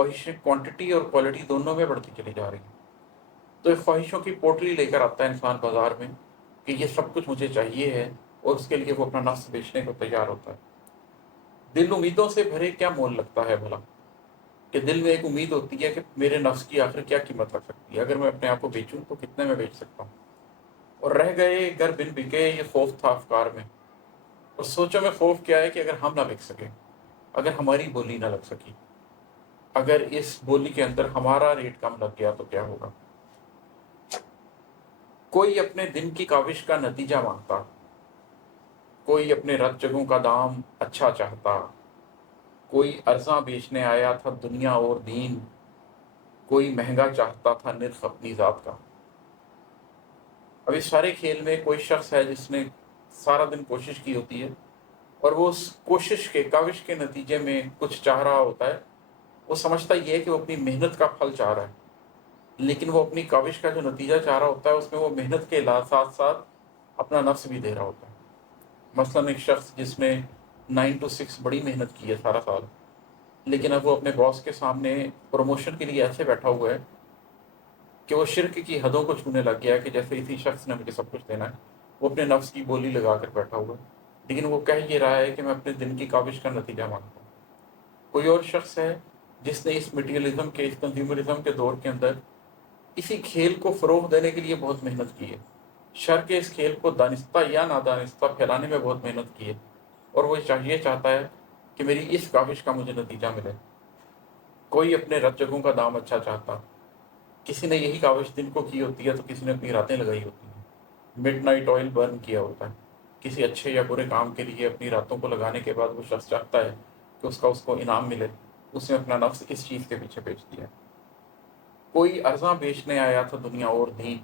ख्वाहिशें quantity और quality दोनों में बढ़ती चली जा रही हैं। तो ये ख्वाहिशों की पोटली लेकर आता है इंसान बाज़ार में कि ये सब कुछ मुझे चाहिए है, और उसके लिए वो अपना नफ्स बेचने को तैयार होता है। दिल उम्मीदों से भरे क्या मोल लगता है भला, कि दिल में एक उम्मीद होती है कि मेरे नफ्स की आखिर क्या कीमत लग सकती है, अगर मैं अपने आप को बेचूँ तो कितने में बेच सकता हूँ। और रह गए घर बिन बिके, ये खौफ था अफकार में। और सोचो में खौफ क्या है कि अगर हम ना बिक सके, अगर हमारी बोली ना लग सकी, अगर इस बोली के अंदर हमारा रेट कम लग गया तो क्या होगा। कोई अपने दिन की काविश का नतीजा मांगता, कोई अपने रत जगहों का दाम अच्छा चाहता, कोई अर्जा बेचने आया था दुनिया और दीन, कोई महंगा चाहता था निर्ख अपनी जात का। अब इस सारे खेल में कोई शख्स है जिसने सारा दिन कोशिश की होती है, और वो उस कोशिश के काविश के नतीजे में कुछ चाह रहा होता है। वो समझता ये है कि वो अपनी मेहनत का फल चाह रहा है, लेकिन वो अपनी काविश का जो नतीजा चाह रहा होता है उसमें वो मेहनत के साथ साथ अपना नफ्स भी दे रहा होता है। मसलन एक शख्स जिसने 9 to 6 बड़ी मेहनत की है सारा साल, लेकिन अब वो अपने बॉस के सामने प्रमोशन के लिए ऐसे बैठा हुआ है कि वो शिर्क की हदों को छूने लग गया है कि जैसे इसी शख्स ने मुझे सब कुछ देना है। वो अपने नफ्स की बोली लगा कर बैठा हुआ है, लेकिन वो कह ये रहा है कि मैं अपने दिन की काविश का नतीजा मांगता हूँ। कोई और शख्स है जिसने इस मटीरियलिज्म के, इस कंज्यूमरिज्म के दौर के अंदर इसी खेल को फ़रोग़ देने के लिए बहुत मेहनत की है। शर के इस खेल को दानिस्ता या नादानिस्ता फैलाने में बहुत मेहनत की है, और वो ये चाहता है कि मेरी इस काविश का मुझे नतीजा मिले। कोई अपने रत जगहों का दाम अच्छा चाहता, किसी ने यही काविश दिन को की होती है तो किसी ने अपनी रातें लगाई होती हैं। मिडनाइट ऑयल बर्न किया होता है। किसी अच्छे या बुरे काम के लिए अपनी रातों को लगाने के बाद वो शख्स चाहता है कि उसको इनाम मिले। उसने अपना नफ्स इस चीज़ के पीछे बेच दिया। कोई अर्जा बेचने आया था दुनिया और दीन,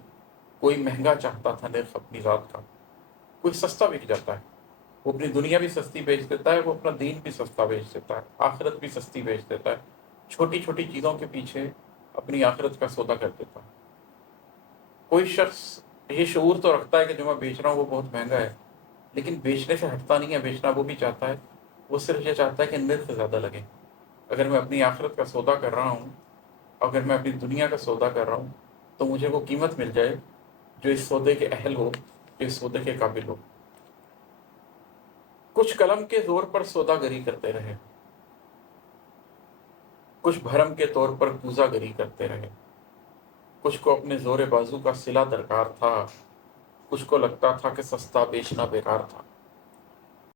कोई महंगा चाहता था निर्ख अपनी ज़ात का। कोई सस्ता बिक जाता है, वो अपनी दुनिया भी सस्ती बेच देता है, वो अपना दीन भी सस्ता बेच देता है, आखिरत भी सस्ती बेच देता है। छोटी छोटी चीज़ों के पीछे अपनी आखिरत का सौदा कर देता है। कोई शख्स ये शऊर तो रखता है कि जो मैं बेच रहा हूँ वो बहुत महंगा है, लेकिन बेचने से हटता नहीं है, बेचना वो भी चाहता है। वो सिर्फ ये चाहता है कि निर्ख ज़्यादा लगे। अगर मैं अपनी आखिरत का सौदा कर रहा हूँ, अगर मैं अपनी दुनिया का सौदा कर रहा हूँ, तो मुझे वो कीमत मिल जाए जो इस सौदे के अहल हो, जो इस सौदे के काबिल हो। कुछ कलम के ज़ोर पर सौदागरी करते रहे, कुछ भरम के तौर पर कूज़ागरी करते रहे। कुछ को अपने ज़ोर बाजू का सिला दरकार था, कुछ को लगता था कि सस्ता बेचना बेकार था।